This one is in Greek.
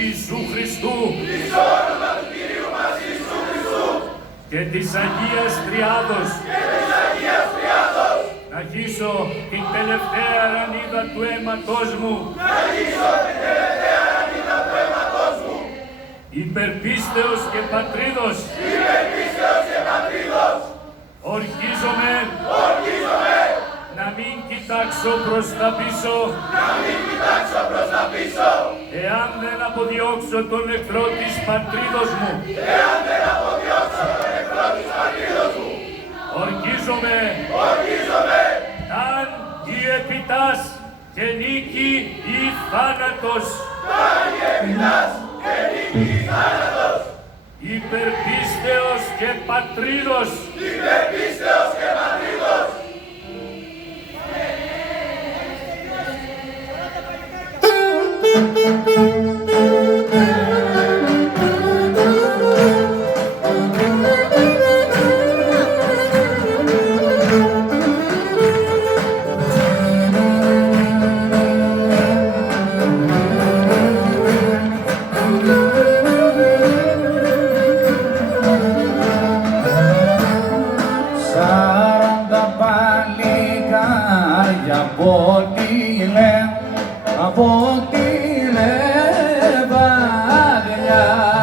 Ιησού Χριστού και της Αγίας Τριάδος να χύσω την τελευταία ρανίδα του αίματός μου υπερπίστεως και πατρίδος ορκίζομαι να μην κοιτάξω προς τα πίσω εάν δεν αποδιώξω τον εχθρό της πατρίδος μου. Ορκίζομαι αν η επιτάς και νίκη ή θάνατος υπερπίστεως και πατρίδος